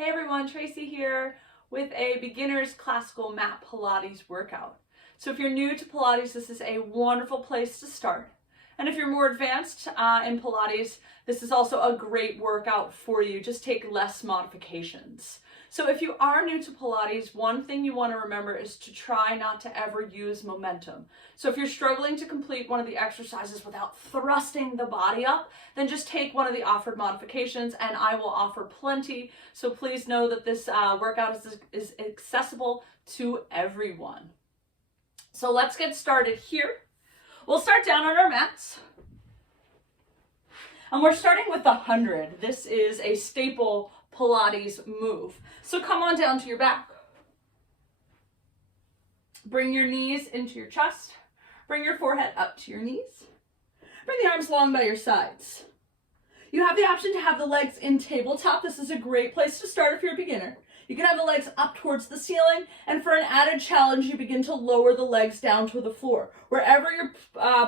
Hey everyone, Tracy here with a beginner's classical mat Pilates workout. So if you're new to Pilates, this is a wonderful place to start. And if you're more advanced in Pilates, this is also a great workout for you. Just take less modifications. So if you are new to Pilates, one thing you want to remember is to try not to ever use momentum. So if you're struggling to complete one of the exercises without thrusting the body up, then just take one of the offered modifications and I will offer plenty. So please know that this workout is accessible to everyone. So let's get started here. We'll start down on our mats. And we're starting with the 100. This is a staple Pilates move. So come on down to your back. Bring your knees into your chest. Bring your forehead up to your knees. Bring the arms long by your sides. You have the option to have the legs in tabletop. This is a great place to start if you're a beginner. You can have the legs up towards the ceiling, and for an added challenge, you begin to lower the legs down to the floor. Wherever you're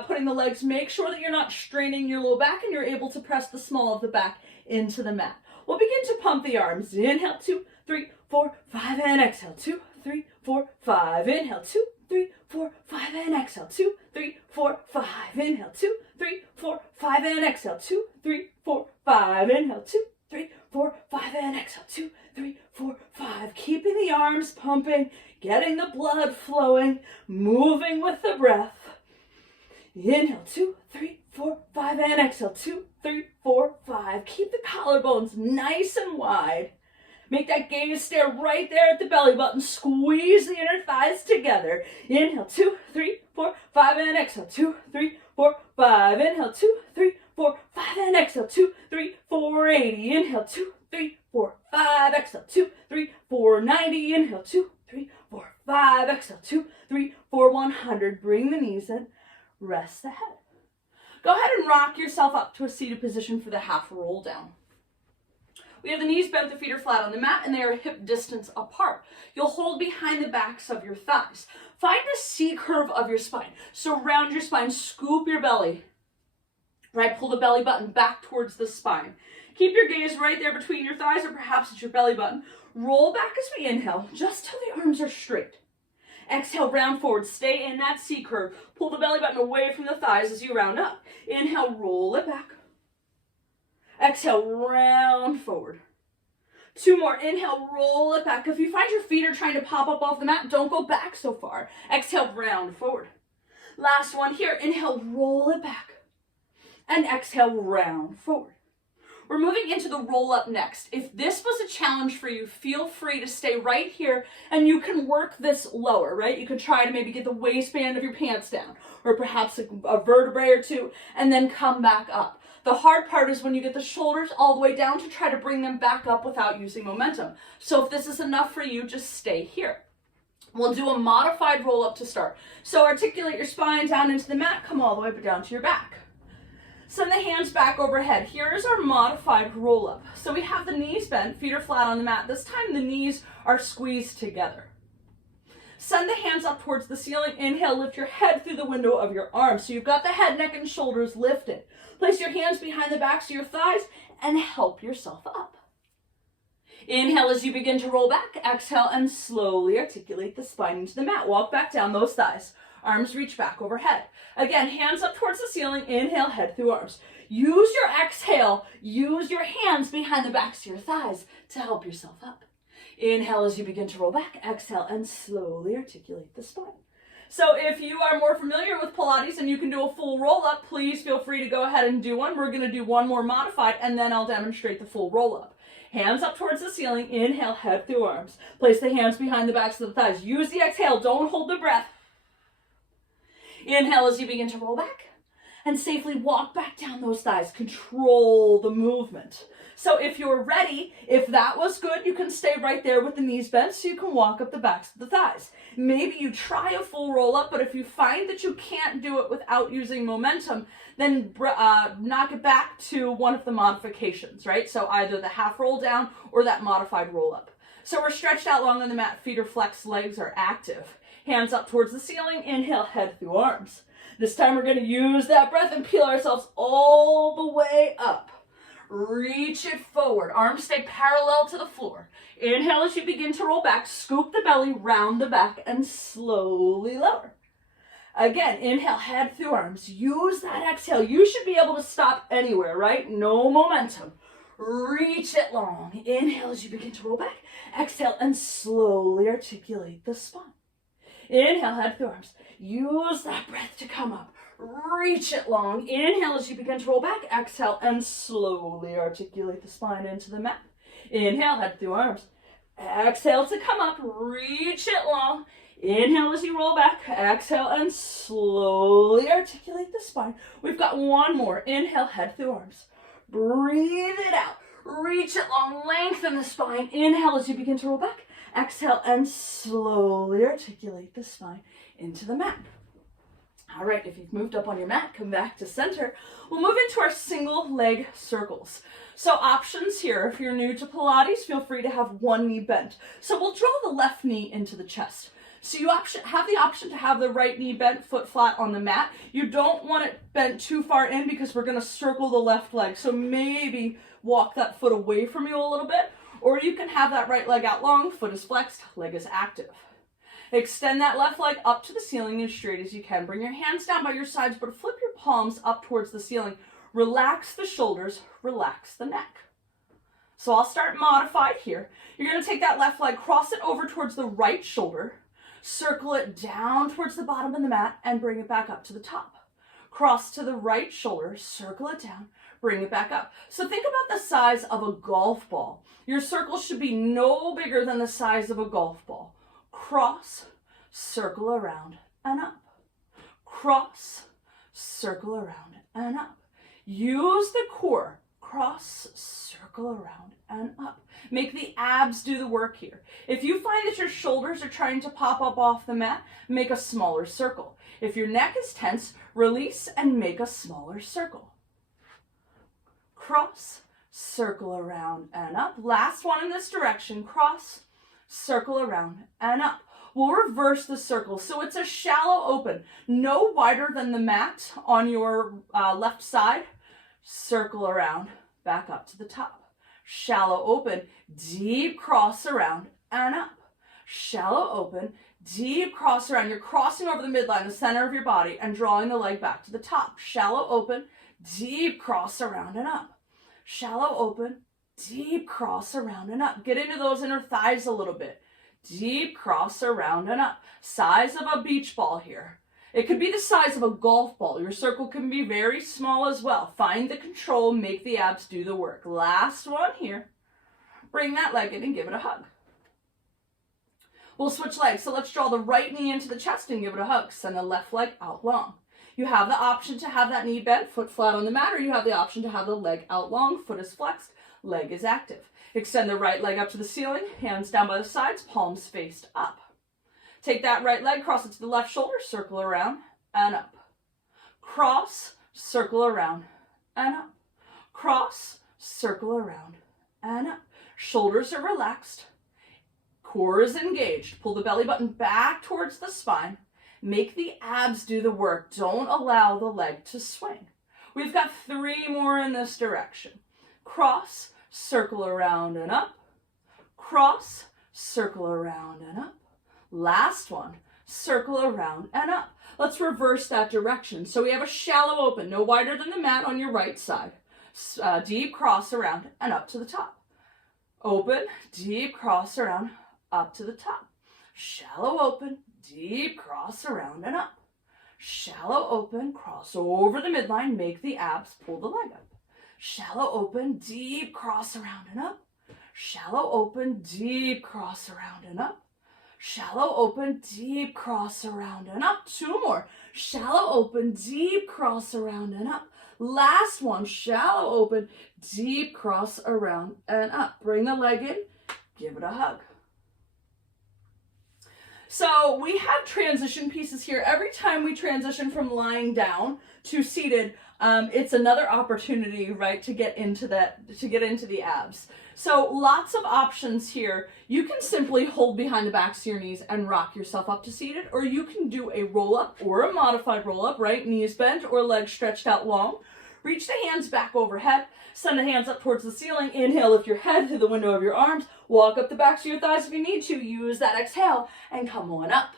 putting the legs, make sure that you're not straining your low back and you're able to press the small of the back into the mat. We'll begin to pump the arms. Inhale, 2, 3, 4, 5, and exhale, 2, 3, 4, 5. Inhale, 2, 3, 4, 5, and exhale, 2, 3, 4, 5. Inhale, 2, 3, 4, 5, and exhale, 2, 3, 4, 5. Inhale, 2, 3, 4, 5, and exhale, 2, 3, 4, 5. Keeping the arms pumping, getting the blood flowing, moving with the breath. Inhale, 2, 3, 4, 5, and exhale, 2, 3, 4, 5. Keep the collarbones nice and wide. Make that gaze stare right there at the belly button. Squeeze the inner thighs together. Inhale, 2, 3, 4, 5, and exhale, 2, 3, 4, 5. Inhale, 2, 3, 4, 5, and exhale, 2, 3, 4, 80. Inhale, 2, 3, 4, 5. Exhale, 2, 3, 4, 90. Inhale, 2, 3, 4, 5. Exhale, 2, 3, 4, 100. Bring the knees in. Rest the head. Go ahead and rock yourself up to a seated position for the half roll down. We have the knees bent, the feet are flat on the mat, and they are hip distance apart. You'll hold behind the backs of your thighs. Find the C curve of your spine. So round your spine, scoop your belly. Right, pull the belly button back towards the spine. Keep your gaze right there between your thighs, or perhaps at your belly button. Roll back as we inhale, just till the arms are straight. Exhale, round forward. Stay in that C curve. Pull the belly button away from the thighs as you round up. Inhale, roll it back. Exhale, round forward. 2 more. Inhale, roll it back. If you find your feet are trying to pop up off the mat, don't go back so far. Exhale, round forward. Last one here. Inhale, roll it back. And exhale, round forward. We're moving into the roll up next. If this was a challenge for you, feel free to stay right here and you can work this lower, right? You could try to maybe get the waistband of your pants down or perhaps a vertebrae or two and then come back up. The hard part is when you get the shoulders all the way down to try to bring them back up without using momentum. So if this is enough for you, just stay here. We'll do a modified roll up to start. So articulate your spine down into the mat, come all the way down to your back. Send the hands back overhead. Here is our modified roll up. So we have the knees bent, feet are flat on the mat. This time the knees are squeezed together. Send the hands up towards the ceiling. Inhale, lift your head through the window of your arms. So you've got the head, neck, and shoulders lifted. Place your hands behind the backs of your thighs and help yourself up. Inhale as you begin to roll back. Exhale and slowly articulate the spine into the mat. Walk back down those thighs. Arms reach back overhead. Again, hands up towards the ceiling. Inhale, head through arms. Use your exhale. Use your hands behind the backs of your thighs to help yourself up. Inhale as you begin to roll back. Exhale and slowly articulate the spine. So if you are more familiar with Pilates and you can do a full roll up, please feel free to go ahead and do one. We're going to do one more modified and then I'll demonstrate the full roll up. Hands up towards the ceiling. Inhale, head through arms. Place the hands behind the backs of the thighs. Use the exhale. Don't hold the breath. Inhale as you begin to roll back and safely walk back down those thighs. Control the movement. So if you're ready, if that was good, you can stay right there with the knees bent so you can walk up the backs of the thighs. Maybe you try a full roll up, but if you find that you can't do it without using momentum, then knock it back to one of the modifications, right? So either the half roll down or that modified roll up. So we're stretched out long on the mat, feet are flexed, legs are active. Hands up towards the ceiling, inhale, head through arms. This time we're going to use that breath and peel ourselves all the way up. reach it forward. Arms stay parallel to the floor. Inhale as you begin to roll back. Scoop the belly, round the back, and slowly lower. Again, inhale, head through arms. Use that exhale. You should be able to stop anywhere, right? No momentum. Reach it long. Inhale as you begin to roll back. Exhale and slowly articulate the spine. Inhale, head through arms. Use that breath to come up. Reach it long. Inhale as you begin to roll back. Exhale and slowly articulate the spine into the mat. Inhale, head through arms. Exhale to come up. Reach it long. Inhale as you roll back. Exhale and slowly articulate the spine. We've got one more. Inhale, head through arms. Breathe it out. Reach it long. Lengthen the spine. Inhale as you begin to roll back. Exhale and slowly articulate the spine into the mat. All right, if you've moved up on your mat, come back to center. We'll move into our single leg circles. So options here, if you're new to Pilates, feel free to have one knee bent. So we'll draw the left knee into the chest. So you have the option to have the right knee bent, foot flat on the mat. You don't want it bent too far in because we're going to circle the left leg. So maybe walk that foot away from you a little bit, or you can have that right leg out long, foot is flexed, leg is active. Extend that left leg up to the ceiling as straight as you can. Bring your hands down by your sides, but flip your palms up towards the ceiling. Relax the shoulders, relax the neck. So I'll start modified here. You're going to take that left leg, cross it over towards the right shoulder, circle it down towards the bottom of the mat, and bring it back up to the top. Cross to the right shoulder, circle it down, bring it back up. So think about the size of a golf ball. Your circle should be no bigger than the size of a golf ball. Cross, circle around, and up. Cross, circle around, and up. Use the core. Cross, circle around, and up. Make the abs do the work here. If you find that your shoulders are trying to pop up off the mat, make a smaller circle. If your neck is tense, release and make a smaller circle. Cross, circle around, and up. Last one in this direction. Cross, circle around, and up. We'll reverse the circle. So it's a shallow open, no wider than the mat on your left side. Circle around, back up to the top. Shallow open, deep cross around, and up. Shallow open, deep cross around. You're crossing over the midline, the center of your body, and drawing the leg back to the top. Shallow open, deep cross around and up. Shallow open, deep cross around and up. Get into those inner thighs a little bit. Deep cross around and up. Size of a beach ball here. It could be the size of a golf ball. Your circle can be very small as well. Find the control, make the abs do the work. Last one here. Bring that leg in and give it a hug. We'll switch legs. So let's draw the right knee into the chest and give it a hug. Send the left leg out long. You have the option to have that knee bent, foot flat on the mat, or you have the option to have the leg out long, foot is flexed, leg is active. Extend the right leg up to the ceiling, hands down by the sides, palms faced up. Take that right leg, cross it to the left shoulder, circle around and up. Cross, circle around and up. Cross, circle around and up. Shoulders are relaxed. Core is engaged. Pull the belly button back towards the spine. Make the abs do the work. Don't allow the leg to swing. We've got 3 more in this direction. Cross, circle around and up. Cross, circle around and up. Last one, circle around and up. Let's reverse that direction. So we have a shallow open, no wider than the mat on your right side. Deep cross around and up to the top. Open, deep cross around, up to the top. Shallow open, deep cross around and up. Shallow open, cross over the midline, make the abs, pull the leg up. Shallow open, deep cross around and up. Shallow open, deep cross around and up. Shallow open, deep cross around and up. 2 more. Shallow open, deep cross around and up. Last one, shallow open, deep cross around and up. Bring the leg in, give it a hug. So we have transition pieces here. Every time we transition from lying down to seated, it's another opportunity, right, to get into the abs. So lots of options here. You can simply hold behind the backs of your knees and rock yourself up to seated, or you can do a roll up or a modified roll up, right? Knees bent or legs stretched out long. Reach the hands back overhead. Send the hands up towards the ceiling. Inhale, lift your head through the window of your arms. Walk up the backs of your thighs if you need to. Use that exhale and come on up.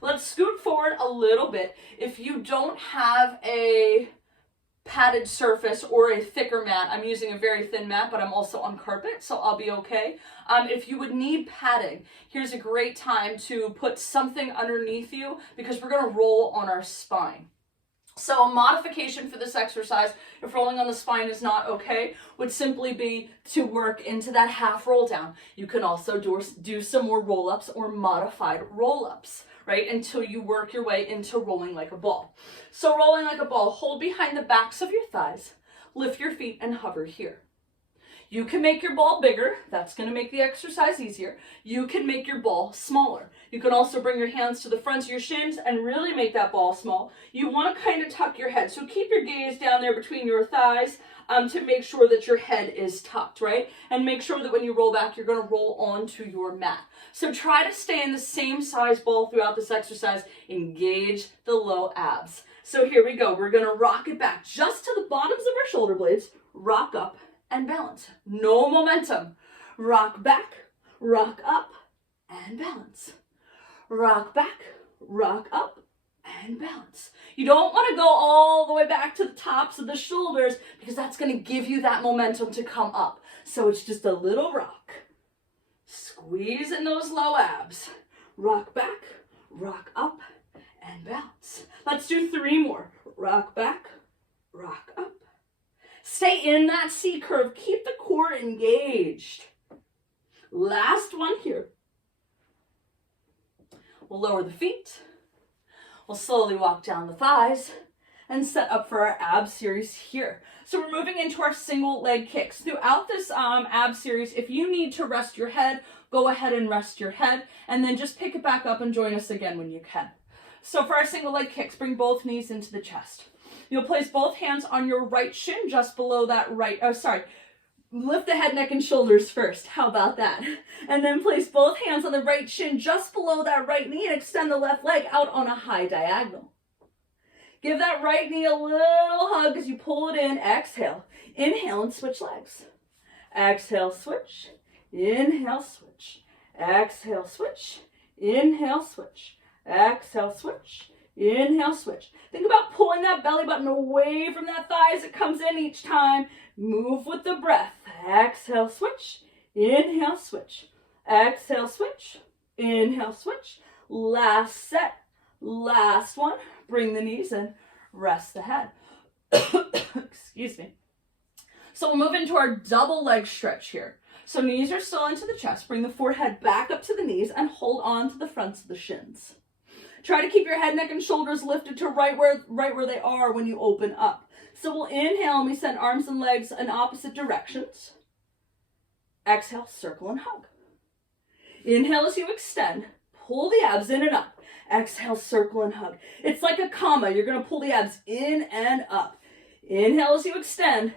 Let's scoot forward a little bit. If you don't have a padded surface or a thicker mat, I'm using a very thin mat, but I'm also on carpet, so I'll be okay. If you would need padding, here's a great time to put something underneath you because we're going to roll on our spine. So a modification for this exercise, if rolling on the spine is not okay, would simply be to work into that half roll down. You can also do some more roll-ups or modified roll-ups, right, until you work your way into rolling like a ball. So rolling like a ball, hold behind the backs of your thighs, lift your feet and hover here. You can make your ball bigger. That's going to make the exercise easier. You can make your ball smaller. You can also bring your hands to the fronts of your shins and really make that ball small. You want to kind of tuck your head. So keep your gaze down there between your thighs to make sure that your head is tucked, right? And make sure that when you roll back, you're going to roll onto your mat. So try to stay in the same size ball throughout this exercise. Engage the low abs. So here we go. We're going to rock it back just to the bottoms of our shoulder blades. Rock up and balance. No momentum. Rock back, rock up, and balance. Rock back, rock up, and balance. You don't want to go all the way back to the tops of the shoulders because that's going to give you that momentum to come up. So it's just a little rock. Squeeze in those low abs. Rock back, rock up, and balance. Let's do 3 more. Rock back, rock up. Stay in that C curve. Keep the core engaged. Last one here. We'll lower the feet. We'll slowly walk down the thighs and set up for our ab series here. So we're moving into our single leg kicks. Throughout this ab series, if you need to rest your head, go ahead and rest your head, and then just pick it back up and join us again when you can. So for our single leg kicks, bring both knees into the chest. You'll place both hands on your right shin just below that right, lift the head, neck, and shoulders first. How about that? And then place both hands on the right shin just below that right knee and extend the left leg out on a high diagonal. Give that right knee a little hug as you pull it in. Exhale. Inhale and switch legs. Exhale, switch. Inhale, switch. Exhale, switch. Inhale, switch. Exhale, switch. Inhale, switch. Think about pulling that belly button away from that thigh as it comes in each time. Move with the breath. Exhale, switch. Inhale, switch. Exhale, switch. Inhale, switch. Last set. Last one. Bring the knees in. Rest the head. Excuse me. So we'll move into our double leg stretch here. So knees are still into the chest. Bring the forehead back up to the knees and hold on to the fronts of the shins. Try to keep your head, neck, and shoulders lifted to right where they are when you open up. So we'll inhale and we send arms and legs in opposite directions. Exhale, circle and hug. Inhale as you extend. Pull the abs in and up. Exhale, circle and hug. It's like a comma. You're going to pull the abs in and up. Inhale as you extend.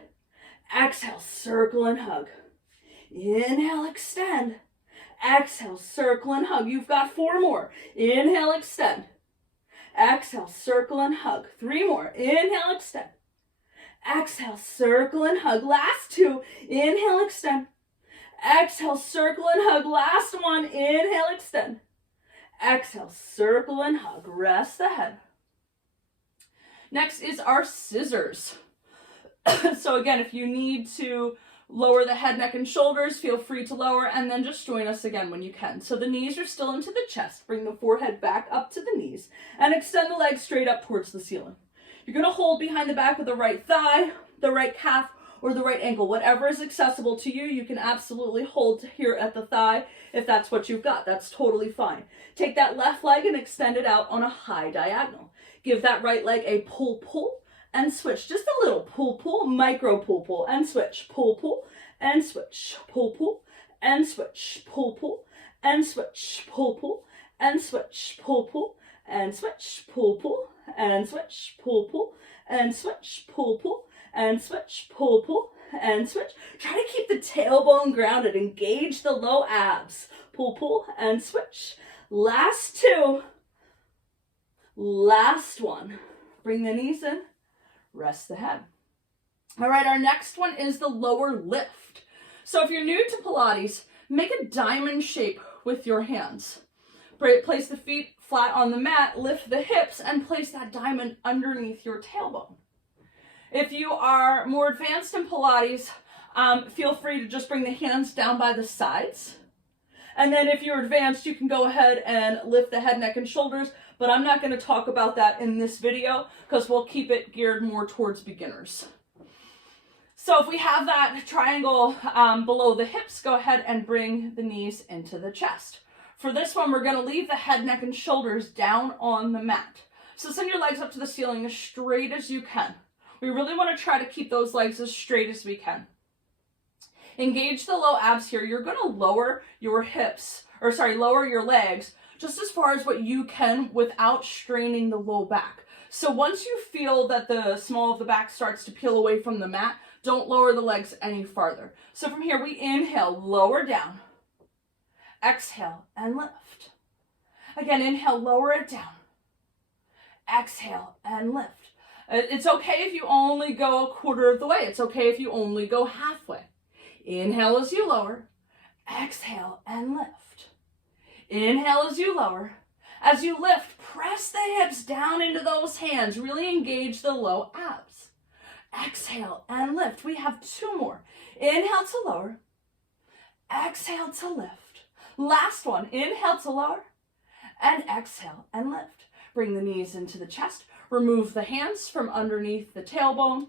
Exhale, circle and hug. Inhale, extend. Exhale, circle and hug. You've got 4 more. Inhale, extend. Exhale, circle and hug. 3 more. Inhale, extend. Exhale, circle and hug. Last 2. Inhale, extend. Exhale, circle and hug. Last 1. Inhale, extend. Exhale, circle and hug. Rest the head. Next is our scissors. So again, if you need to lower the head, neck, and shoulders, feel free to lower, and then just join us again when you can. So the knees are still into the chest. Bring the forehead back up to the knees and extend the legs straight up towards the ceiling. You're going to hold behind the back of the right thigh, the right calf, or the right ankle. Whatever is accessible to you, you can absolutely hold here at the thigh if that's what you've got. That's totally fine. Take that left leg and extend it out on a high diagonal. Give that right leg a pull, and switch. Just a little pull, micro pull, and switch. Pull, and switch. Pull, and switch. Pull, and switch. Pull, and switch. Pull, and switch. Pull, and switch. Pull, and switch. Pull, and switch. Pull, and switch. Try to keep the tailbone grounded. Engage the low abs. Pull, and switch. Last 2. Last 1. Bring the knees in. Rest the head. All right, our next one is the lower lift. So if you're new to Pilates, make a diamond shape with your hands. Place the feet flat on the mat, lift the hips, and place that diamond underneath your tailbone. If you are more advanced in Pilates, feel free to just bring the hands down by the sides. And then if you're advanced, you can go ahead and lift the head, neck, and shoulders, but I'm not going to talk about that in this video because we'll keep it geared more towards beginners. So if we have that triangle below the hips, go ahead and bring the knees into the chest. For this one, we're going to leave the head, neck, and shoulders down on the mat. So send your legs up to the ceiling as straight as you can. We really want to try to keep those legs as straight as we can. Engage the low abs here. You're going to lower your lower your legs just as far as what you can without straining the low back. So once you feel that the small of the back starts to peel away from the mat, don't lower the legs any farther. So from here, we inhale, lower down. Exhale and lift. Again, inhale, lower it down. Exhale and lift. It's okay if you only go a quarter of the way. It's okay if you only go halfway. Inhale as you lower. Exhale and lift. Inhale as you lower. As you lift, press the hips down into those hands. Really engage the low abs. Exhale and lift. We have two more. Inhale to lower. Exhale to lift. Last one. Inhale to lower. And exhale and lift. Bring the knees into the chest. Remove the hands from underneath the tailbone.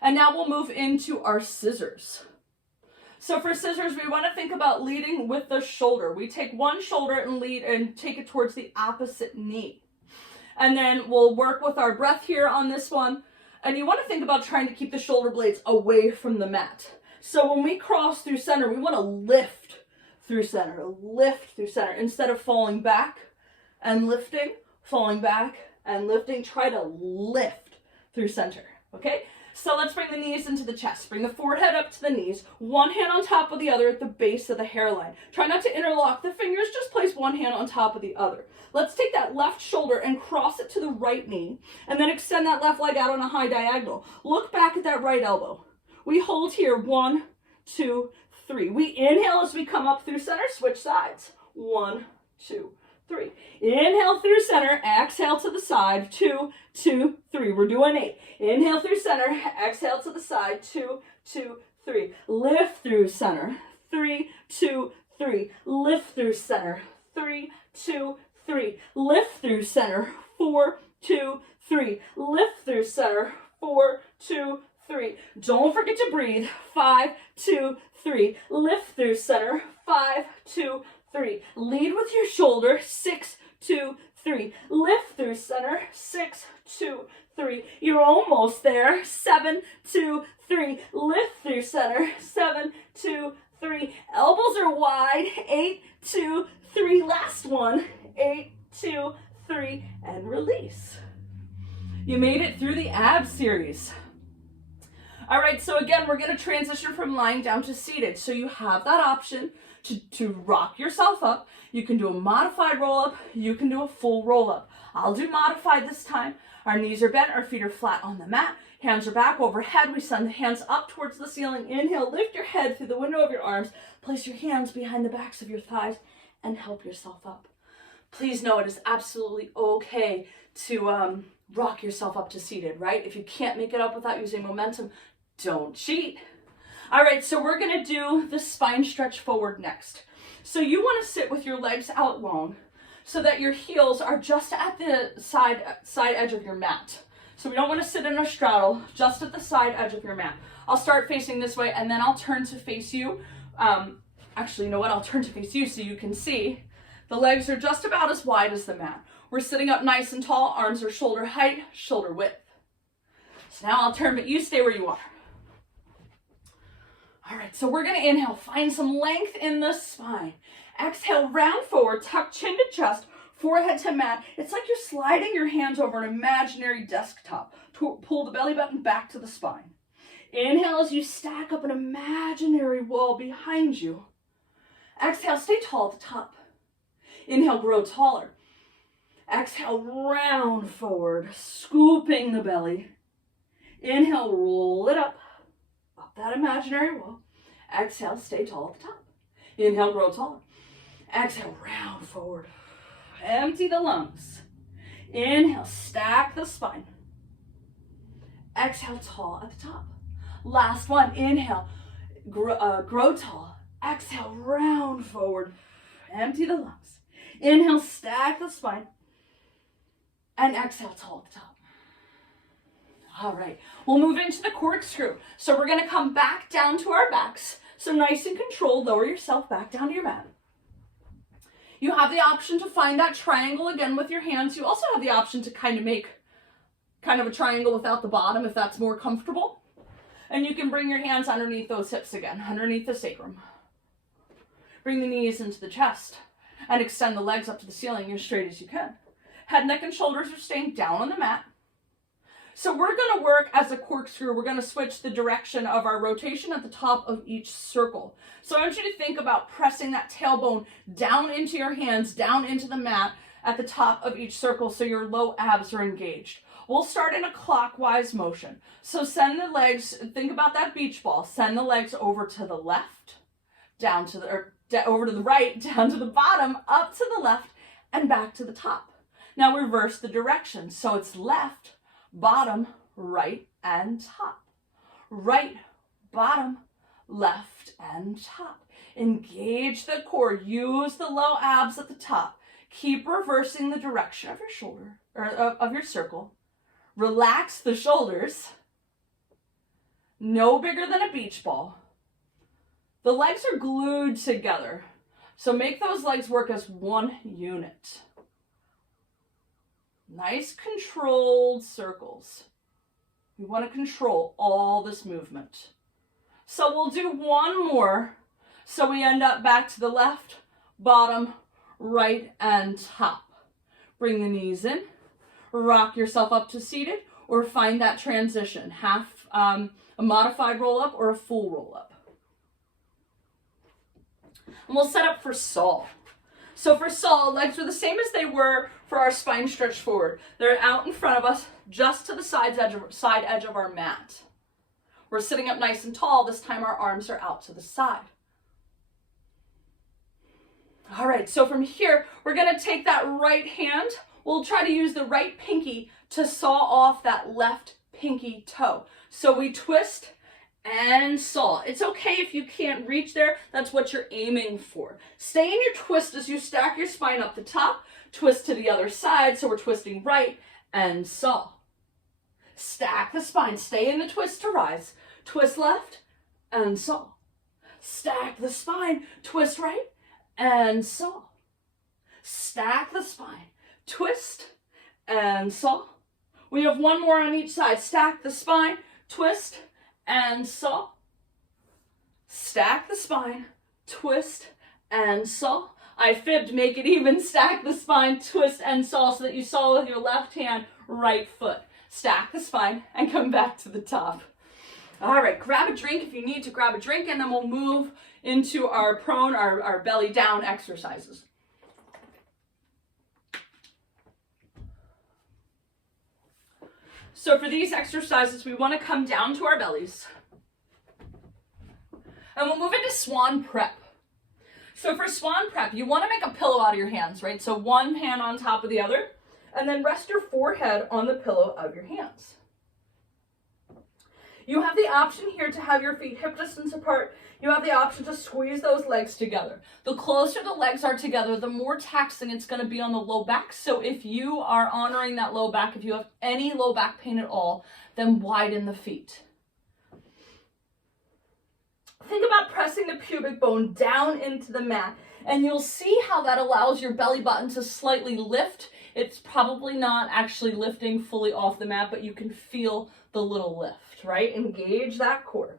And now we'll move into our scissors. So for scissors, we want to think about leading with the shoulder. We take one shoulder and lead and take it towards the opposite knee. And then we'll work with our breath here on this one. And you want to think about trying to keep the shoulder blades away from the mat. So when we cross through center, we want to lift through center, instead of falling back and lifting, falling back and lifting. Try to lift through center, okay? So let's bring the knees into the chest. Bring the forehead up to the knees, one hand on top of the other at the base of the hairline. Try not to interlock the fingers, just place one hand on top of the other. Let's take that left shoulder and cross it to the right knee, and then extend that left leg out on a high diagonal. Look back at that right elbow. We hold here, 1, 2, 3. We inhale as we come up through center, switch sides. 1, 2, 3. Inhale through center, exhale to the side, 2, 2, 3. We're doing 8. Inhale through center, exhale to the side, 2, 2, 3. Lift through center, 3, 2, 3. Lift through center, 3, 2, 3. Lift through center, 4, 2, 3. Lift through center, 4, 2, 3. Don't forget to breathe. 5, 2, 3. Lift through center, 5, 2, 3. Lead with your shoulder, 6, 2, 3. Lift through center, 6, 2, 3. You're almost there. 7, 2, 3. Lift through center, 7, 2, 3. Elbows are wide, 8, 2, 3. Last one, 8, 2, 3, and release. You made it through the ab series. All right, so again, we're going to transition from lying down to seated. So you have that option to rock yourself up. You can do a modified roll-up. You can do a full roll-up. I'll do modified this time. Our knees are bent. Our feet are flat on the mat. Hands are back overhead. We send the hands up towards the ceiling. Inhale, lift your head through the window of your arms. Place your hands behind the backs of your thighs and help yourself up. Please know it is absolutely okay to rock yourself up to seated, right? If you can't make it up without using momentum, don't cheat. All right, so we're gonna do the spine stretch forward next. So you wanna sit with your legs out long so that your heels are just at the side edge of your mat. So we don't wanna sit in a straddle, just at the side edge of your mat. I'll start facing this way and then I'll turn to face you. Actually, you know what? I'll turn to face you so you can see. The legs are just about as wide as the mat. We're sitting up nice and tall, arms are shoulder height, shoulder width. So now I'll turn, but you stay where you are. All right, so we're gonna inhale, find some length in the spine. Exhale, round forward, tuck chin to chest, forehead to mat. It's like you're sliding your hands over an imaginary desktop. Pull the belly button back to the spine. Inhale as you stack up an imaginary wall behind you. Exhale, stay tall at the top. Inhale, grow taller. Exhale, round forward, scooping the belly. Inhale, roll it up that imaginary wall. Exhale, stay tall at the top. Inhale, grow taller. Exhale, round forward. Empty the lungs. Inhale, stack the spine. Exhale, tall at the top. Last one, inhale, grow tall. Exhale, round forward. Empty the lungs. Inhale, stack the spine. And exhale, tall at the top. All right, we'll move into the corkscrew. So we're gonna come back down to our backs. So nice and controlled, lower yourself back down to your mat. You have the option to find that triangle again with your hands. You also have the option to kind of make kind of a triangle without the bottom if that's more comfortable. And you can bring your hands underneath those hips again, underneath the sacrum. Bring the knees into the chest and extend the legs up to the ceiling as straight as you can. Head, neck, and shoulders are staying down on the mat. So we're gonna work as a corkscrew. We're gonna switch the direction of our rotation at the top of each circle. So I want you to think about pressing that tailbone down into your hands, down into the mat at the top of each circle so your low abs are engaged. We'll start in a clockwise motion. So send the legs, think about that beach ball. Send the legs over to the left, down to the, over to the right, down to the bottom, up to the left, and back to the top. Now reverse the direction. So it's left, bottom, right, and top. Right, bottom, left, and top. Engage the core. Use the low abs at the top. Keep reversing the direction of your shoulder, or of your circle. Relax the shoulders. No bigger than a beach ball. The legs are glued together. So make those legs work as one unit. Nice controlled circles. We want to control all this movement. So we'll do one more. So we end up back to the left, bottom, right, and top. Bring the knees in. Rock yourself up to seated or find that transition. Half a modified roll up or a full roll up. And we'll set up for saw. So for saw, legs are the same as they were for our spine stretch forward. They're out in front of us, just to the side edge of our mat. We're sitting up nice and tall. This time our arms are out to the side. All right, so from here, we're gonna take that right hand. We'll try to use the right pinky to saw off that left pinky toe. So we twist and saw. It's okay if you can't reach there. That's what you're aiming for. Stay in your twist as you stack your spine up the top. Twist to the other side. So we're twisting right and saw. Stack the spine. Stay in the twist to rise. Twist left and saw. Stack the spine. Twist right and saw. Stack the spine. Twist and saw. We have one more on each side. Stack the spine. Twist and saw. Stack the spine, twist and saw. I fibbed, make it even. Stack the spine, twist and saw so that you saw with your left hand, right foot. Stack the spine and come back to the top. All right, grab a drink if you need to grab a drink, and then we'll move into our prone, our belly down exercises. So for these exercises, we want to come down to our bellies. And we'll move into swan prep. So for swan prep, you want to make a pillow out of your hands, right? So one hand on top of the other, and then rest your forehead on the pillow of your hands. You have the option here to have your feet hip distance apart. You have the option to squeeze those legs together. The closer the legs are together, the more taxing it's going to be on the low back. So if you are honoring that low back, if you have any low back pain at all, then widen the feet. Think about pressing the pubic bone down into the mat, and you'll see how that allows your belly button to slightly lift. It's probably not actually lifting fully off the mat, but you can feel the little lift, right? Engage that core.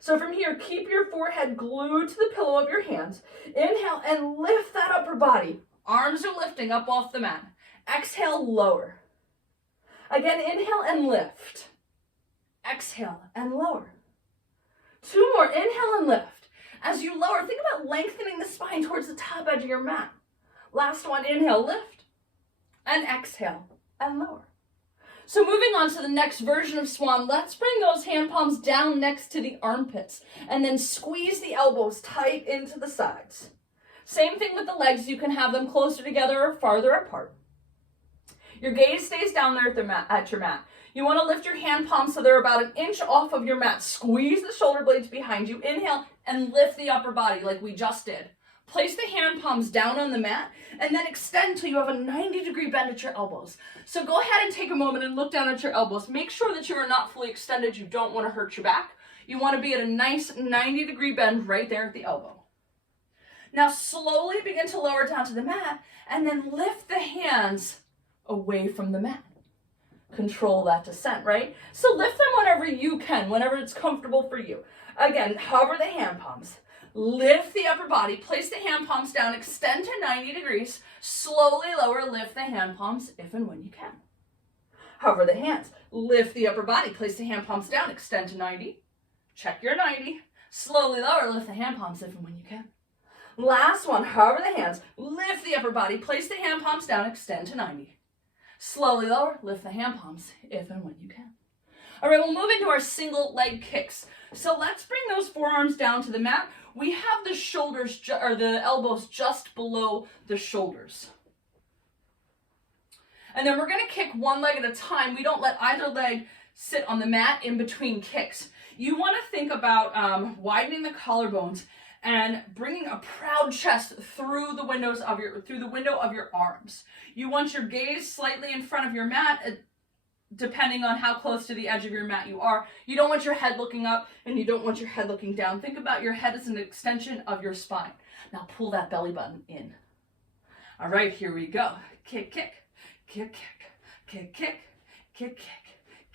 So from here, keep your forehead glued to the pillow of your hands. Inhale and lift that upper body. Arms are lifting up off the mat. Exhale, lower. Again, inhale and lift. Exhale and lower. Two more, inhale and lift. As you lower, think about lengthening the spine towards the top edge of your mat. Last one, inhale, lift, and exhale and lower. So moving on to the next version of swan, let's bring those hand palms down next to the armpits and then squeeze the elbows tight into the sides. Same thing with the legs. You can have them closer together or farther apart. Your gaze stays down there at your mat. You want to lift your hand palms so they're about an inch off of your mat. Squeeze the shoulder blades behind you. Inhale and lift the upper body like we just did. Place the hand palms down on the mat and then extend until you have a 90-degree bend at your elbows. So go ahead and take a moment and look down at your elbows. Make sure that you are not fully extended. You don't want to hurt your back. You want to be at a nice 90-degree bend right there at the elbow. Now slowly begin to lower down to the mat and then lift the hands away from the mat. Control that descent, right? So lift them whenever you can, whenever it's comfortable for you. Again, hover the hand palms. Lift the upper body, place the hand palms down, extend to 90 degrees, slowly lower, lift the hand palms if and when you can. Hover the hands, lift the upper body, place the hand palms down, extend to 90, check your 90, slowly lower, lift the hand palms if and when you can. Last one, hover the hands, lift the upper body, place the hand palms down, extend to 90. Slowly lower, lift the hand palms if and when you can. All right, we'll move into our single leg kicks. So let's bring those forearms down to the mat. We have the shoulders or the elbows just below the shoulders. And then we're going to kick one leg at a time. We don't let either leg sit on the mat in between kicks. You want to think about widening the collarbones and bringing a proud chest through the window of your arms. You want your gaze slightly in front of your mat, depending on how close to the edge of your mat you are. You don't want your head looking up and you don't want your head looking down. Think about your head as an extension of your spine. Now pull that belly button in. All right, here we go. Kick, kick, kick, kick, kick, kick, kick,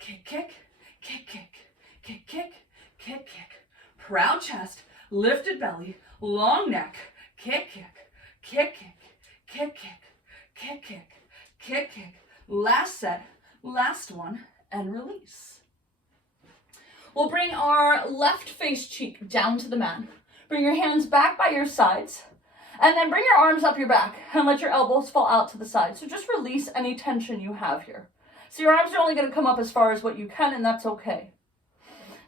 kick, kick, kick, kick, kick, kick, kick, kick, kick. Proud chest, lifted belly, long neck, kick, kick, kick, kick, kick, kick, kick, kick, kick, kick. Last set. Last one, and release. We'll bring our left face cheek down to the mat. Bring your hands back by your sides, and then bring your arms up your back and let your elbows fall out to the side. So just release any tension you have here. So your arms are only going to come up as far as what you can, and that's okay.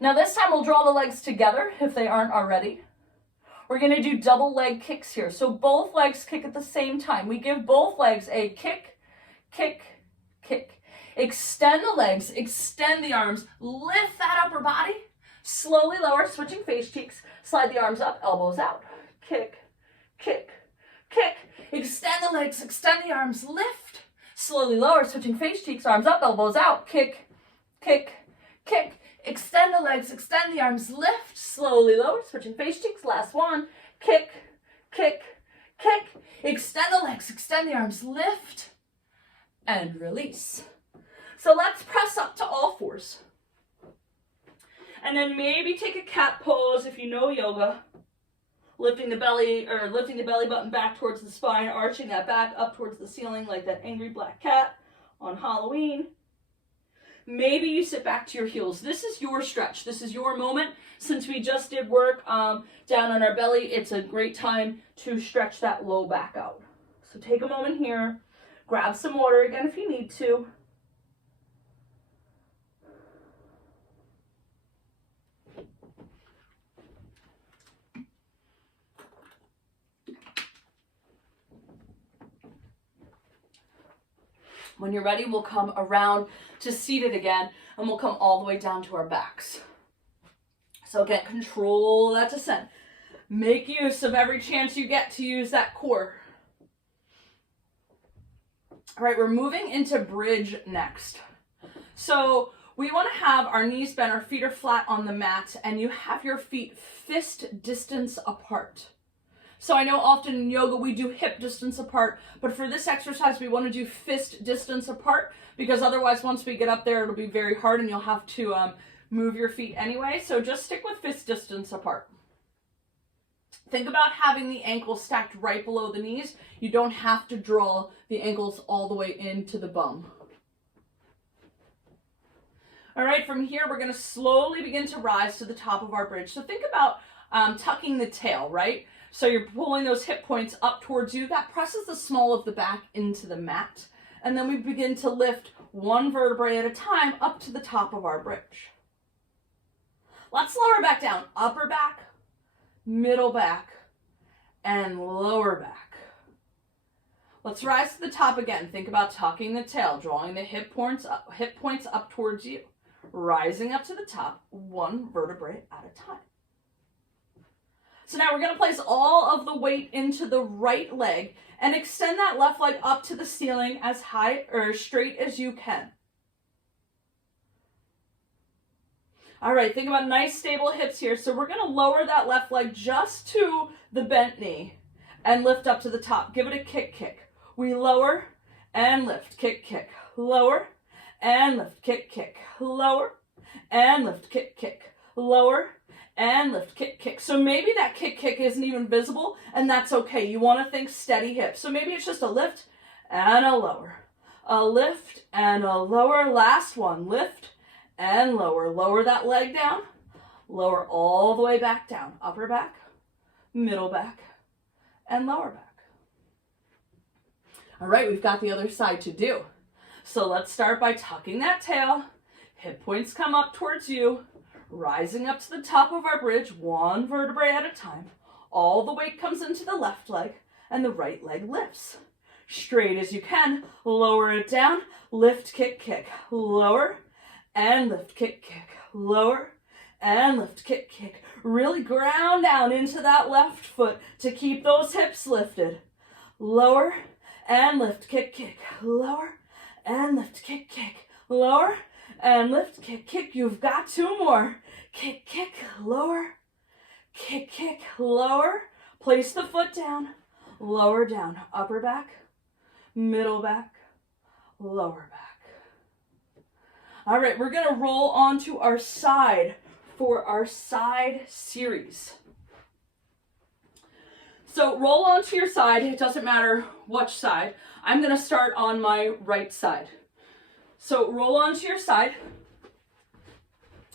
Now this time we'll draw the legs together if they aren't already. We're going to do double leg kicks here. So both legs kick at the same time. We give both legs a kick, kick, kick. Extend the legs, extend the arms, lift that upper body, slowly lower, switching face cheeks, slide the arms up, elbows out, kick, kick, kick, extend the legs, extend the arms, lift, slowly lower, switching face cheeks, arms up, elbows out, kick, kick, kick, extend the legs, extend the arms, lift, slowly lower, switching face cheeks, last one, kick, kick, kick, extend the legs, extend the arms, lift, and release. So let's press up to all fours. And then maybe take a cat pose if you know yoga. Lifting the belly button back towards the spine, arching that back up towards the ceiling like that angry black cat on Halloween. Maybe you sit back to your heels. This is your stretch. This is your moment. Since we just did work down on our belly, it's a great time to stretch that low back out. So take a moment here. Grab some water again if you need to. When you're ready, we'll come around to seated again, and we'll come all the way down to our backs. So again, control that descent. Make use of every chance you get to use that core. All right, we're moving into bridge next. So we want to have our knees bent, our feet are flat on the mat, and you have your feet fist distance apart. So I know often in yoga we do hip distance apart, but for this exercise we want to do fist distance apart because otherwise once we get up there it'll be very hard and you'll have to move your feet anyway. So just stick with fist distance apart. Think about having the ankles stacked right below the knees. You don't have to draw the ankles all the way into the bum. All right, from here we're going to slowly begin to rise to the top of our bridge. So think about tucking the tail, right? So you're pulling those hip points up towards you. That presses the small of the back into the mat. And then we begin to lift one vertebrae at a time up to the top of our bridge. Let's lower back down, upper back, middle back, and lower back. Let's rise to the top again. Think about tucking the tail, drawing the hip points up towards you. Rising up to the top, one vertebrae at a time. So now we're going to place all of the weight into the right leg and extend that left leg up to the ceiling as high or straight as you can. All right, think about nice stable hips here. So we're going to lower that left leg just to the bent knee and lift up to the top. Give it a kick, kick. We lower and lift, kick, kick. Lower and lift, kick, kick. Lower and lift, kick, kick. Lower and lift, kick, kick. So maybe that kick, kick isn't even visible, and that's okay. You want to think steady hips. So maybe it's just a lift and a lower. A lift and a lower. Last one, lift and lower. Lower that leg down. Lower all the way back down. Upper back, middle back, and lower back. All right, we've got the other side to do. So let's start by tucking that tail. Hip points come up towards you. Rising up to the top of our bridge, one vertebrae at a time. All the weight comes into the left leg, and the right leg lifts. Straight as you can, lower it down, lift, kick, kick. Lower, and lift, kick, kick. Lower, and lift, kick, kick. Really ground down into that left foot to keep those hips lifted. Lower, and lift, kick, kick. Lower, and lift, kick, kick. Lower, and lift, kick, kick. You've got two more. Kick, kick, lower. Kick, kick, lower. Place the foot down. Lower down. Upper back, middle back, lower back. All right, we're going to roll onto our side for our side series. So roll onto your side. It doesn't matter which side. I'm going to start on my right side. So roll onto your side,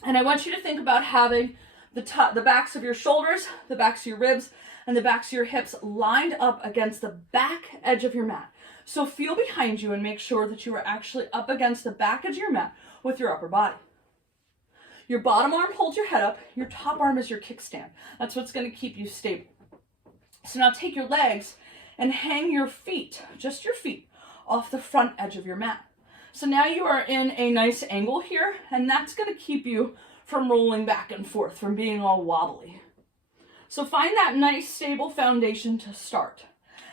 and I want you to think about having the backs of your shoulders, the backs of your ribs, and the backs of your hips lined up against the back edge of your mat. So feel behind you and make sure that you are actually up against the back edge of your mat with your upper body. Your bottom arm holds your head up. Your top arm is your kickstand. That's what's going to keep you stable. So now take your legs and hang your feet, just your feet, off the front edge of your mat. So now you are in a nice angle here, and that's going to keep you from rolling back and forth, from being all wobbly. So find that nice stable foundation to start.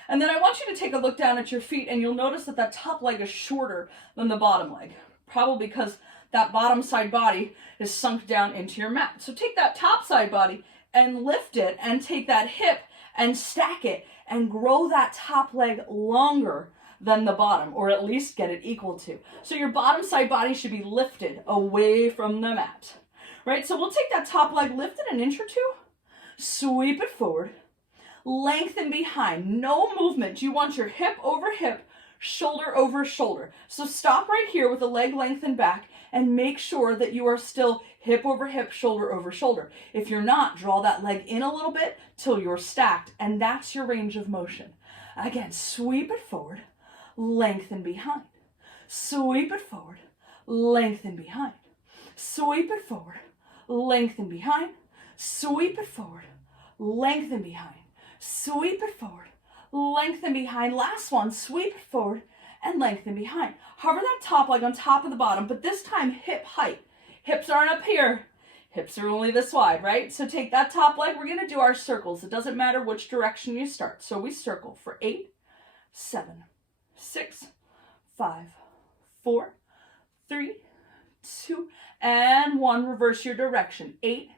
And then I want you to take a look down at your feet, and you'll notice that that top leg is shorter than the bottom leg, probably because that bottom side body is sunk down into your mat. So take that top side body and lift it, and take that hip and stack it and grow that top leg longer than the bottom, or at least get it equal to. So your bottom side body should be lifted away from the mat, right? So we'll take that top leg, lift it an inch or two, sweep it forward, lengthen behind, no movement. You want your hip over hip, shoulder over shoulder. So stop right here with the leg lengthened back and make sure that you are still hip over hip, shoulder over shoulder. If you're not, draw that leg in a little bit till you're stacked, and that's your range of motion. Again, sweep it forward, lengthen behind. Sweep it forward, lengthen behind. Sweep it forward, lengthen behind. Sweep it forward, lengthen behind. Sweep it forward, lengthen behind. Last one, sweep it forward and lengthen behind. Hover that top leg on top of the bottom, but this time hip height. Hips aren't up here. Hips are only this wide, right? So take that top leg. We're going to do our circles. It doesn't matter which direction you start. So we circle for 8, 7, 6, 5, 4, 3, 2, and 1. Reverse your direction. 8,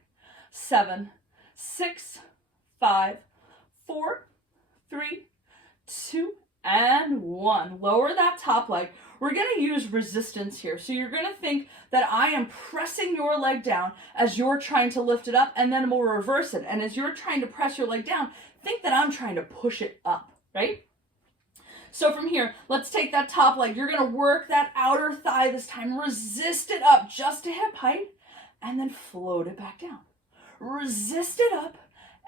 7, 6, 5, 4, 3, 2, and 1. Lower that top leg. We're going to use resistance here. So you're going to think that I am pressing your leg down as you're trying to lift it up, and then we'll reverse it. And as you're trying to press your leg down, think that I'm trying to push it up, right? So from here, let's take that top leg. You're going to work that outer thigh this time. Resist it up just to hip height, and then float it back down. Resist it up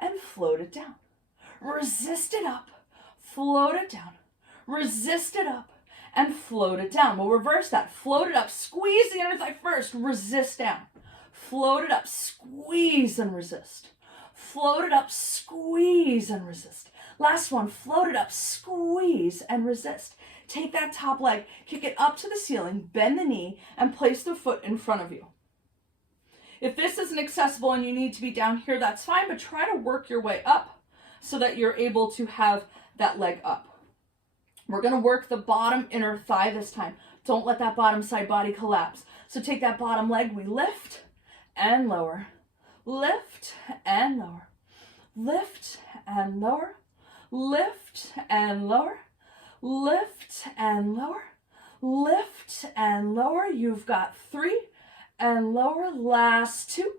and float it down. Resist it up, float it down. Resist it up and float it down. We'll reverse that. Float it up, squeeze the inner thigh first, resist down. Float it up, squeeze and resist. Float it up, squeeze and resist. Last one, float it up, squeeze and resist. Take that top leg, kick it up to the ceiling, bend the knee, and place the foot in front of you. If this isn't accessible and you need to be down here, that's fine, but try to work your way up so that you're able to have that leg up. We're going to work the bottom inner thigh this time. Don't let that bottom side body collapse. So take that bottom leg, we lift and lower, lift and lower, lift and lower, lift and lower, lift and lower, lift and lower. You've got 3 and lower, last 2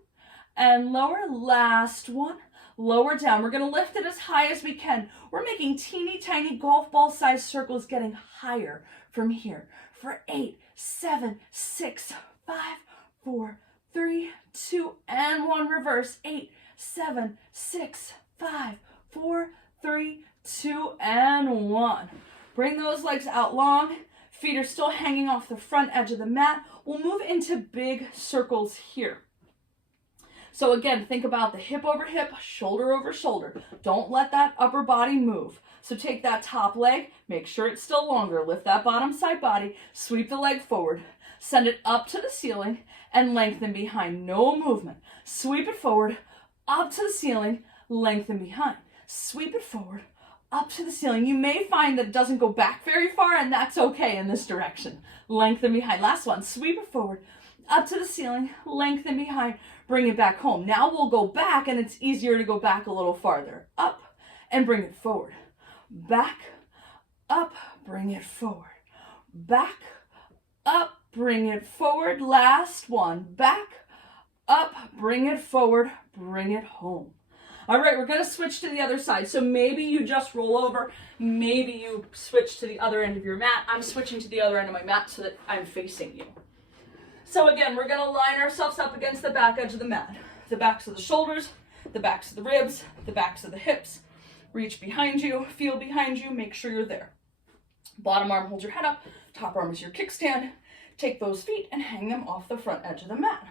and lower, last 1. Lower down. We're going to lift it as high as we can. We're making teeny tiny golf ball sized circles, getting higher from here. For 8, 7, 6, 5, 4, 3, 2, and 1. Reverse. 8, 7, 6, 5, 4, 3, 2, and 1. Bring those legs out long. Feet are still hanging off the front edge of the mat. We'll move into big circles here. So again, think about the hip over hip, shoulder over shoulder. Don't let that upper body move. So take that top leg, make sure it's still longer. Lift that bottom side body, sweep the leg forward, send it up to the ceiling, and lengthen behind. No movement. Sweep it forward, up to the ceiling, lengthen behind. Sweep it forward, up to the ceiling. You may find that it doesn't go back very far, and that's okay in this direction. Lengthen behind. Last one, sweep it forward, up to the ceiling, lengthen behind, bring it back home. Now we'll go back, and it's easier to go back a little farther. Up, and bring it forward. Back, up, bring it forward. Back, up, bring it forward. Last one, back, up, bring it forward, bring it home. All right, we're going to switch to the other side. So maybe you just roll over. Maybe you switch to the other end of your mat. I'm switching to the other end of my mat so that I'm facing you. So again, we're going to line ourselves up against the back edge of the mat. The backs of the shoulders, the backs of the ribs, the backs of the hips. Reach behind you, feel behind you, make sure you're there. Bottom arm holds your head up, top arm is your kickstand. Take those feet and hang them off the front edge of the mat.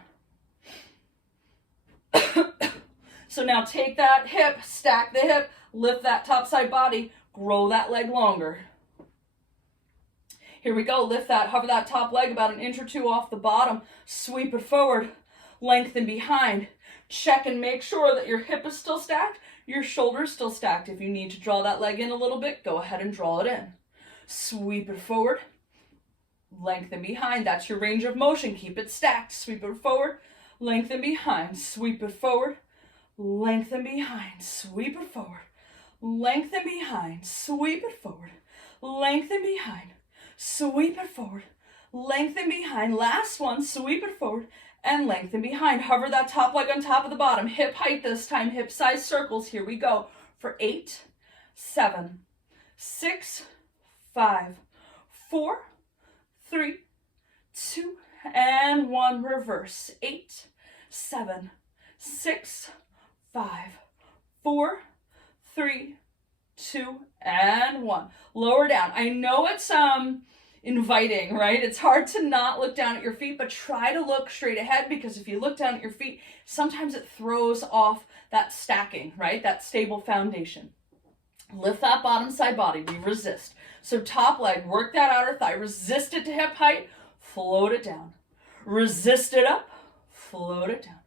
So now take that hip, stack the hip, lift that top side body, grow that leg longer. Here we go, lift that, hover that top leg about an inch or 2 off the bottom, sweep it forward, lengthen behind. Check and make sure that your hip is still stacked, your shoulder is still stacked. If you need to draw that leg in a little bit, go ahead and draw it in. Sweep it forward, lengthen behind. That's your range of motion. Keep it stacked. Sweep it forward, lengthen behind. Sweep it forward, lengthen behind. Sweep it forward, lengthen behind. Sweep it forward, lengthen behind. Sweep it forward, lengthen behind. Last one, sweep it forward and lengthen behind. Hover that top leg on top of the bottom. Hip height this time, hip size circles. Here we go. For 8, 7, 6, 5, 4, 3, 2, and 1. Reverse. 8, 7, 6, 5, 4, 3, 2, and 1. Lower down. I know it's inviting, right? It's hard to not look down at your feet, but try to look straight ahead, because if you look down at your feet, sometimes it throws off that stacking, right? That stable foundation. Lift that bottom side body. We resist. So top leg, work that outer thigh. Resist it to hip height. Float it down. Resist it up. Float it down.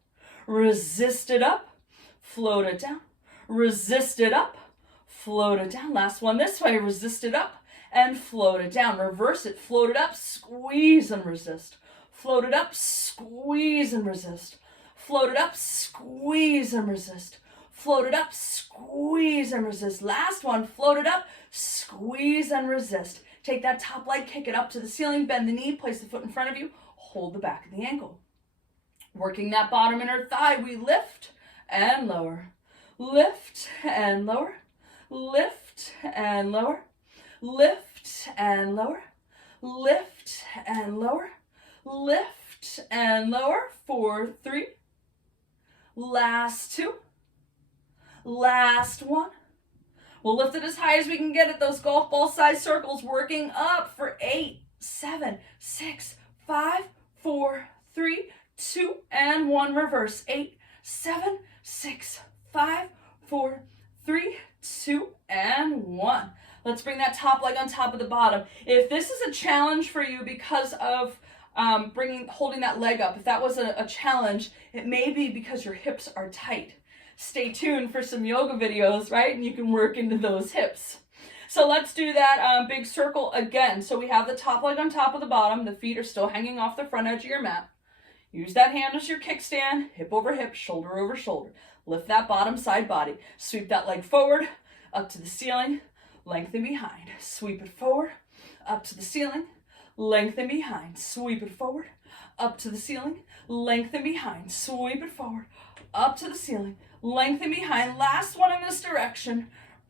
Resist it up. Float it down. Resist it up. Float it down. Last one this way. Resist it up and float it down. Reverse it. Float it up. Squeeze and resist. Float it up. Squeeze and resist. Float it up. Squeeze and resist. Float it up. Squeeze and resist. Last one. Float it up. Squeeze and resist. Take that top leg. Kick it up to the ceiling. Bend the knee. Place the foot in front of you. Hold the back of the ankle. Working that bottom inner thigh. We lift and lower. Lift and lower. Lift and lower, lift and lower, lift and lower, lift and lower. 4, 3, last 2, last 1. We'll lift it as high as we can get it. Those golf ball size circles working up for 8, 7, 6, 5, 4, 3, 2, and 1. Reverse. 8, 7, 6, 5, 4, 3, 2, and 1. Let's bring that top leg on top of the bottom. If this is a challenge for you because of holding that leg up, if that was a challenge, it may be because your hips are tight. Stay tuned for some yoga videos, right? And you can work into those hips. So let's do that big circle again. So we have the top leg on top of the bottom. The feet are still hanging off the front edge of your mat. Use that hand as your kickstand, hip over hip, shoulder over shoulder. Lift that bottom side body. Sweep that leg forward, up to the ceiling, lengthen behind. Sweep it forward, up to the ceiling, lengthen behind. Sweep it forward, up to the ceiling, lengthen behind. Sweep it forward, up to the ceiling, lengthen behind. Last one in this direction.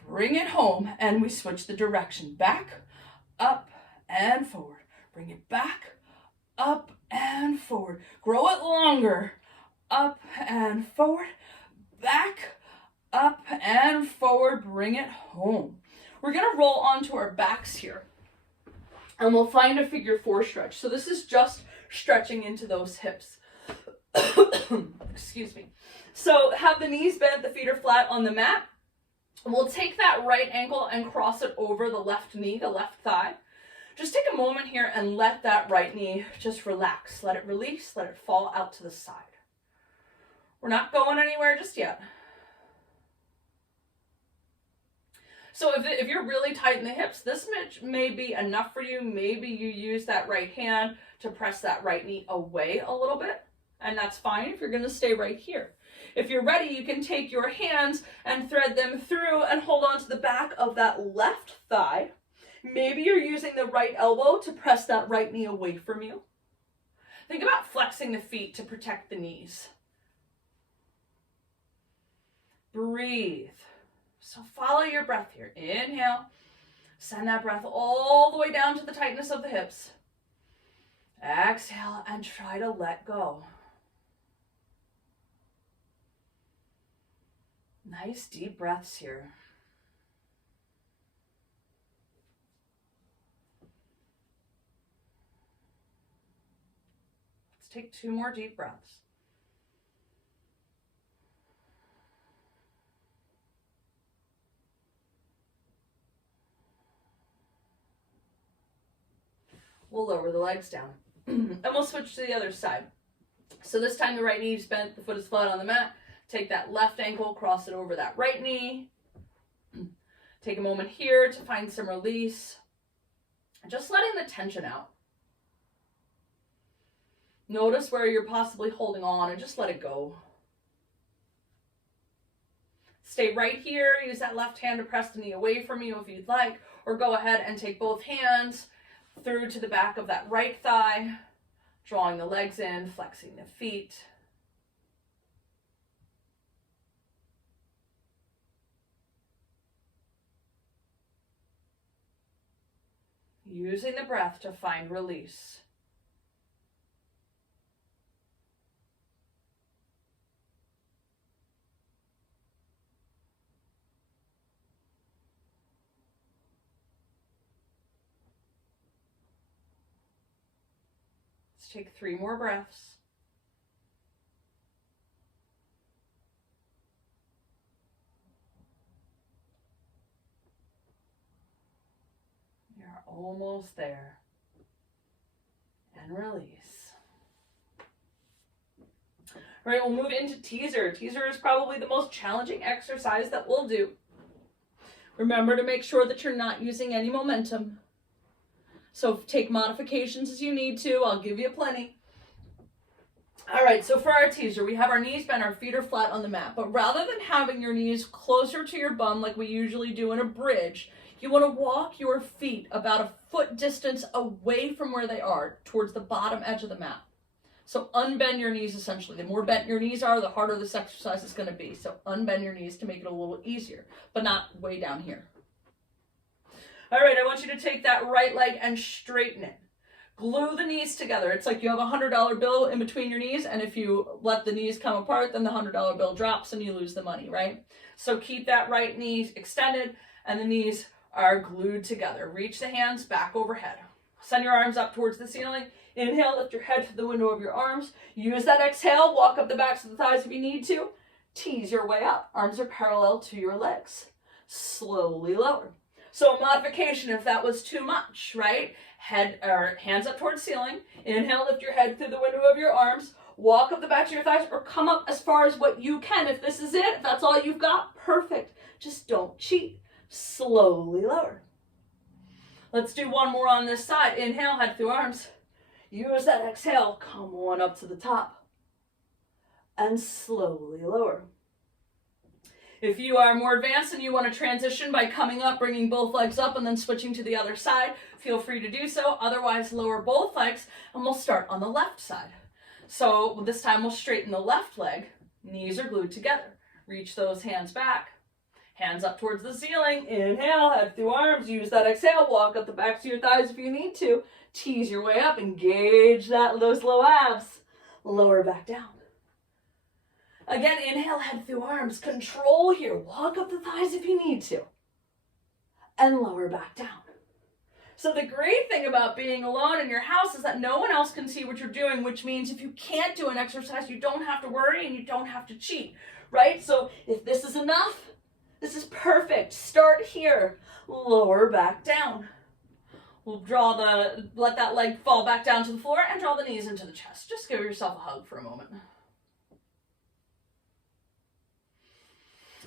Bring it home, and we switch the direction. Back, up, and forward. Bring it back, up, and forward. Grow it longer. Up and forward. Back, up, and forward. Bring it home. We're going to roll onto our backs here, and we'll find a figure 4 stretch. So this is just stretching into those hips. Excuse me. So have the knees bent, the feet are flat on the mat. We'll take that right ankle and cross it over the left knee, the left thigh. Just take a moment here and let that right knee just relax. Let it release, let it fall out to the side. We're not going anywhere just yet. So if you're really tight in the hips, this may be enough for you. Maybe you use that right hand to press that right knee away a little bit, and that's fine if you're going to stay right here. If you're ready, you can take your hands and thread them through and hold on to the back of that left thigh. Maybe you're using the right elbow to press that right knee away from you. Think about flexing the feet to protect the knees. Breathe. So follow your breath here. Inhale. Send that breath all the way down to the tightness of the hips. Exhale and try to let go. Nice deep breaths here. Let's take 2 more deep breaths. We'll lower the legs down. And we'll switch to the other side. So this time the right knee is bent, the foot is flat on the mat. Take that left ankle, cross it over that right knee. Take a moment here to find some release. Just letting the tension out. Notice where you're possibly holding on and just let it go. Stay right here. Use that left hand to press the knee away from you if you'd like, or go ahead and take both hands through to the back of that right thigh, drawing the legs in, flexing the feet. Using the breath to find release. Let's take 3 more breaths. You're almost there. And release. All right, we'll move into teaser. Teaser is probably the most challenging exercise that we'll do. Remember to make sure that you're not using any momentum. So take modifications as you need to. I'll give you plenty. All right, so for our teaser, we have our knees bent, our feet are flat on the mat. But rather than having your knees closer to your bum like we usually do in a bridge, you want to walk your feet about a foot distance away from where they are, towards the bottom edge of the mat. So unbend your knees essentially. The more bent your knees are, the harder this exercise is going to be. So unbend your knees to make it a little easier, but not way down here. All right, I want you to take that right leg and straighten it. Glue the knees together. It's like you have a $100 bill in between your knees, and if you let the knees come apart, then the $100 bill drops and you lose the money, right? So keep that right knee extended and the knees are glued together. Reach the hands back overhead. Send your arms up towards the ceiling. Inhale, lift your head to the window of your arms. Use that exhale, walk up the backs of the thighs if you need to. Tease your way up. Arms are parallel to your legs. Slowly lower. So a modification if that was too much, right? Head or hands up towards ceiling. Inhale, lift your head through the window of your arms. Walk up the backs of your thighs or come up as far as what you can. If this is it, if that's all you've got, perfect. Just don't cheat. Slowly lower. Let's do one more on this side. Inhale, head through arms. Use that exhale. Come on up to the top. And slowly lower. If you are more advanced and you want to transition by coming up, bringing both legs up, and then switching to the other side, feel free to do so. Otherwise, lower both legs, and we'll start on the left side. So this time we'll straighten the left leg. Knees are glued together. Reach those hands back. Hands up towards the ceiling. Inhale, head through arms. Use that exhale. Walk up the backs of your thighs if you need to. Tease your way up. Engage those low abs. Lower back down. Again, inhale, head through arms. Control here. Walk up the thighs if you need to. And lower back down. So the great thing about being alone in your house is that no one else can see what you're doing, which means if you can't do an exercise, you don't have to worry and you don't have to cheat, right? So if this is enough, this is perfect. Start here. Lower back down. We'll let that leg fall back down to the floor and draw the knees into the chest. Just give yourself a hug for a moment.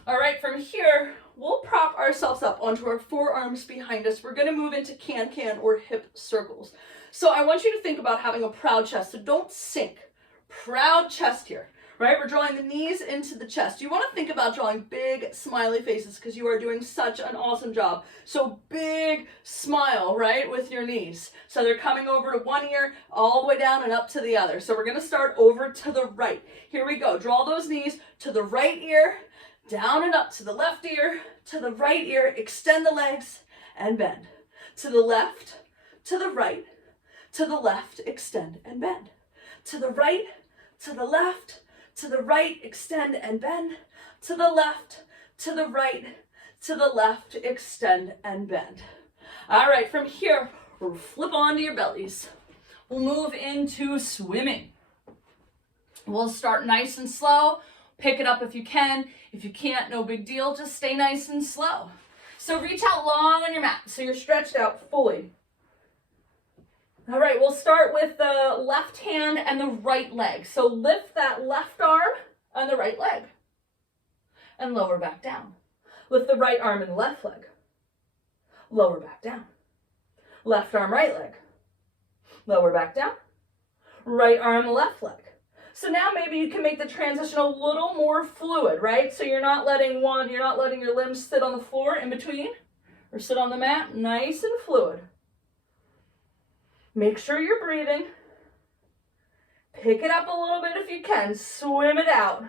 All right, from here, we'll prop ourselves up onto our forearms behind us. We're going to move into can-can or hip circles. So I want you to think about having a proud chest. So don't sink. Proud chest here, right? We're drawing the knees into the chest. You want to think about drawing big smiley faces because you are doing such an awesome job. So big smile, right, with your knees. So they're coming over to one ear, all the way down and up to the other. So we're going to start over to the right. Here we go. Draw those knees to the right ear, down and up to the left ear, to the right ear, extend the legs and bend. To the left, to the right, to the left, extend and bend. To the right, to the left, to the right, extend and bend. To the left, to the right, to the left, extend and bend. All right, from here, we'll flip onto your bellies. We'll move into swimming. We'll start nice and slow. Pick it up if you can. If you can't, no big deal. Just stay nice and slow. So reach out long on your mat so you're stretched out fully. All right, we'll start with the left hand and the right leg. So lift that left arm and the right leg and lower back down. Lift the right arm and the left leg. Lower back down. Left arm, right leg. Lower back down. Right arm, left leg. So now maybe you can make the transition a little more fluid, right? So you're not letting your limbs sit on the floor in between or sit on the mat. Nice and fluid. Make sure you're breathing. Pick it up a little bit if you can. Swim it out.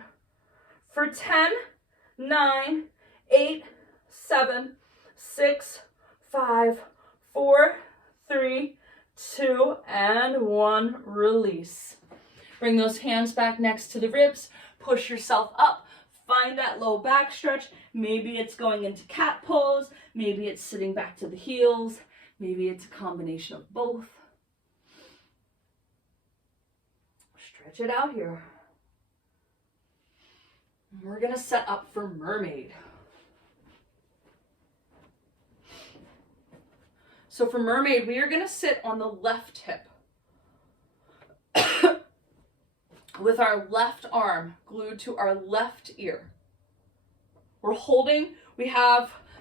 For 10, 9, 8, 7, 6, 5, 4, 3, 2, and 1. Release. Bring those hands back next to the ribs. Push yourself up. Find that low back stretch. Maybe it's going into cat pose. Maybe it's sitting back to the heels. Maybe it's a combination of both. Stretch it out here. We're going to set up for mermaid. So for mermaid, we are going to sit on the left hip. With our left arm glued to our left ear. We're holding,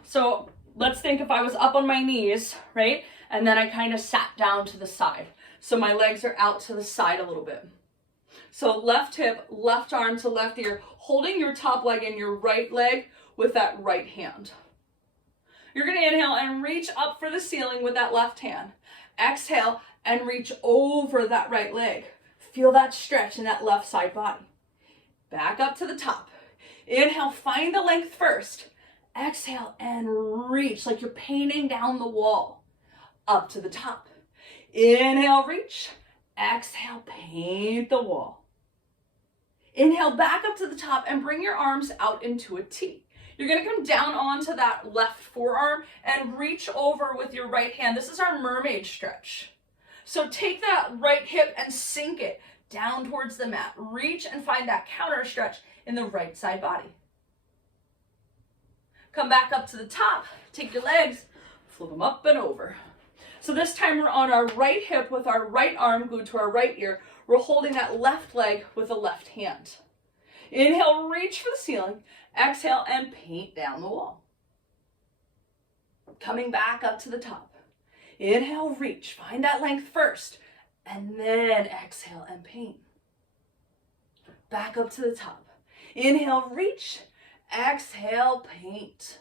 so let's think if I was up on my knees, right? And then I kind of sat down to the side. So my legs are out to the side a little bit. So left hip, left arm to left ear, holding your top leg and your right leg with that right hand. You're going to inhale and reach up for the ceiling with that left hand. Exhale and reach over that right leg. Feel that stretch in that left side body. Back up to the top. Inhale, find the length first. Exhale and reach like you're painting down the wall. Up to the top. Inhale, reach. Exhale, paint the wall. Inhale, back up to the top and bring your arms out into a T. You're gonna come down onto that left forearm and reach over with your right hand. This is our mermaid stretch. So take that right hip and sink it down towards the mat. Reach and find that counter stretch in the right side body. Come back up to the top, take your legs, flip them up and over. So this time we're on our right hip with our right arm glued to our right ear. We're holding that left leg with the left hand. Inhale, reach for the ceiling. Exhale and paint down the wall. Coming back up to the top. Inhale, reach, find that length first, and then exhale and paint. Back up to the top. Inhale, reach, exhale, paint.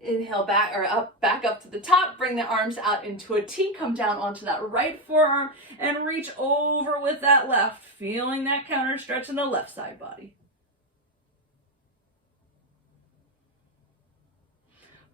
Inhale, back up to the top, bring the arms out into a T, come down onto that right forearm and reach over with that left, feeling that counter stretch in the left side body.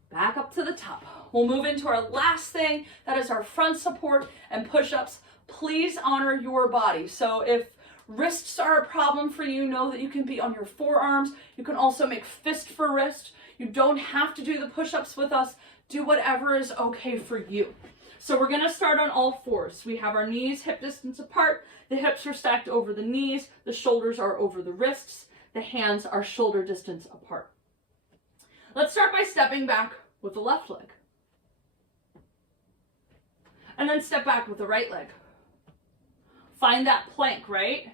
Back up to the top. We'll move into our last thing, that is our front support and push-ups. Please honor your body. So if wrists are a problem for you, know that you can be on your forearms. You can also make fist for wrist. You don't have to do the push-ups with us. Do whatever is okay for you. So we're gonna start on all fours. We have our knees hip distance apart. The hips are stacked over the knees. The shoulders are over the wrists. The hands are shoulder distance apart. Let's start by stepping back with the left leg. And then step back with the right leg. Find that plank, right?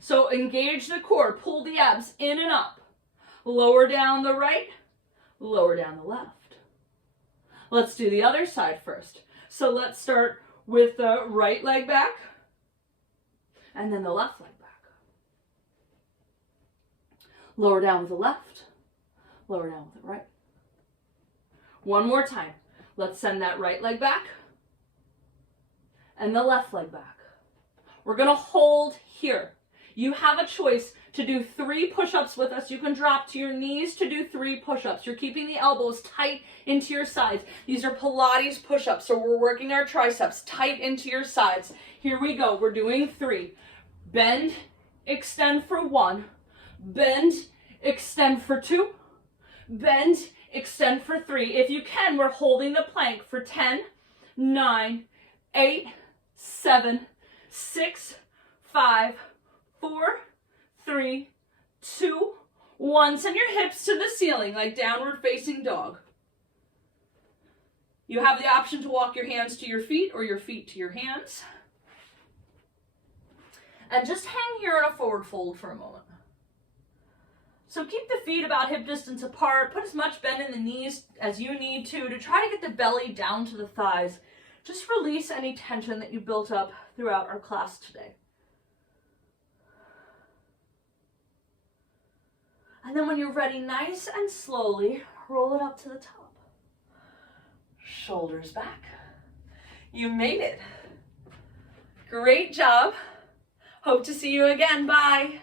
So engage the core, pull the abs in and up. Lower down the right, lower down the left. Let's do the other side first. So let's start with the right leg back, and then the left leg back. Lower down with the left, lower down with the right. One more time. Let's send that right leg back, and the left leg back. We're gonna hold here. You have a choice to do 3 push-ups with us. You can drop to your knees to do 3 push-ups. You're keeping the elbows tight into your sides. These are Pilates push-ups, so we're working our triceps tight into your sides. Here we go, we're doing 3. Bend, extend for 1. Bend, extend for 2. Bend, extend for 3. If you can, we're holding the plank for 10, 9, 8, 7, 6, 5, 4, 3, 2, 1. Send your hips to the ceiling like downward facing dog. You have the option to walk your hands to your feet or your feet to your hands. And just hang here in a forward fold for a moment. So keep the feet about hip distance apart. Put as much bend in the knees as you need to try to get the belly down to the thighs. Just release any tension that you built up throughout our class today. And then when you're ready, nice and slowly, roll it up to the top. Shoulders back. You made it. Great job. Hope to see you again. Bye.